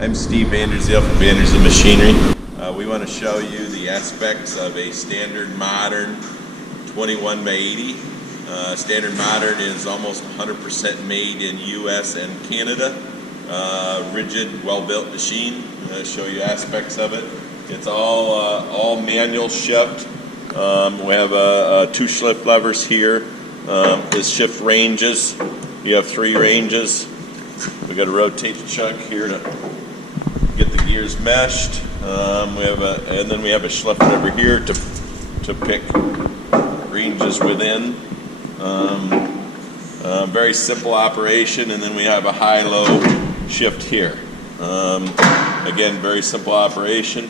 I'm Steve Vanderzeel from Vanderzeel Machinery. We want to show you the aspects of a standard modern 21 by 80. Standard modern is almost 100% made in US and Canada. Rigid, well-built machine. I'm going to show you aspects of it. It's all manual shift. We have two shift levers here. This shift ranges. You have 3 ranges. We got to rotate the chuck here to get the gears meshed. And then we have a schliff over here to pick ranges within. Very simple operation, and then we have a high-low shift here. Again, very simple operation.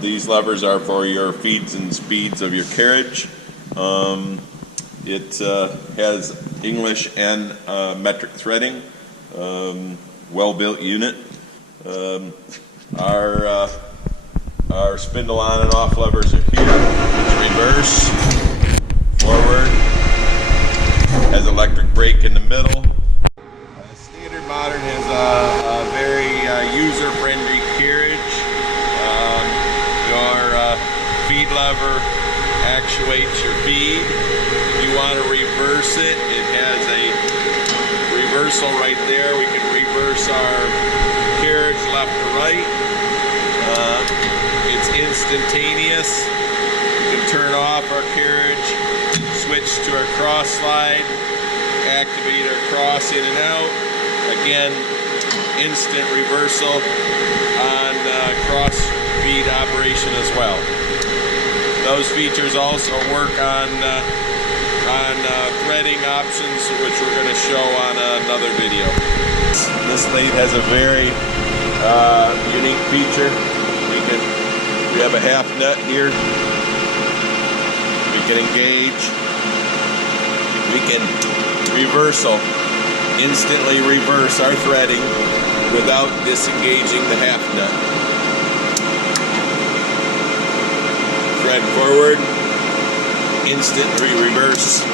These levers are for your feeds and speeds of your carriage. It has English and metric threading. Well-built unit. Our spindle on and off levers are here. Reverse, forward, has electric brake in the middle. Standard Modern has a very user-friendly carriage. Your feed lever actuates your feed. If you want to reverse it, it has a reversal right there. We can reverse our carriage left to right. It's instantaneous. We can turn off our carriage, switch to our cross slide, activate our cross in and out. Again, instant reversal on cross feed operation as well. Those features also work on threading options, which we're going to show on another video. This lathe has a very unique feature. We have a half nut here. We can engage. We can instantly reverse our threading without disengaging the half nut. Thread forward, instantly reverse.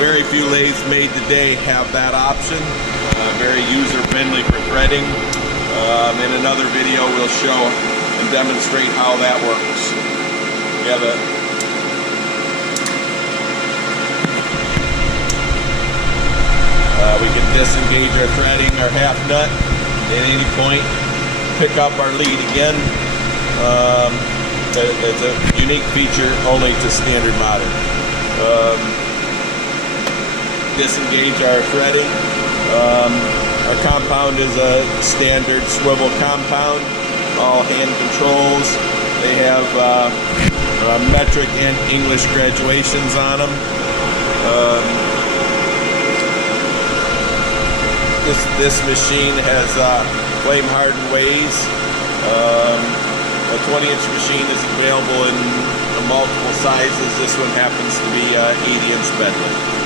Very few lathes made today have that option. Very user-friendly for threading. In another video we'll show and demonstrate how that works. We have we can disengage our threading, our half nut at any point, pick up our lead again. It's a unique feature only to Standard Modern. Disengage our threading. Our compound is a standard swivel compound, all hand controls. They have metric and English graduations on them. This machine has flame hardened ways. A 20-inch machine is available in multiple sizes. This one happens to be 80-inch bed width.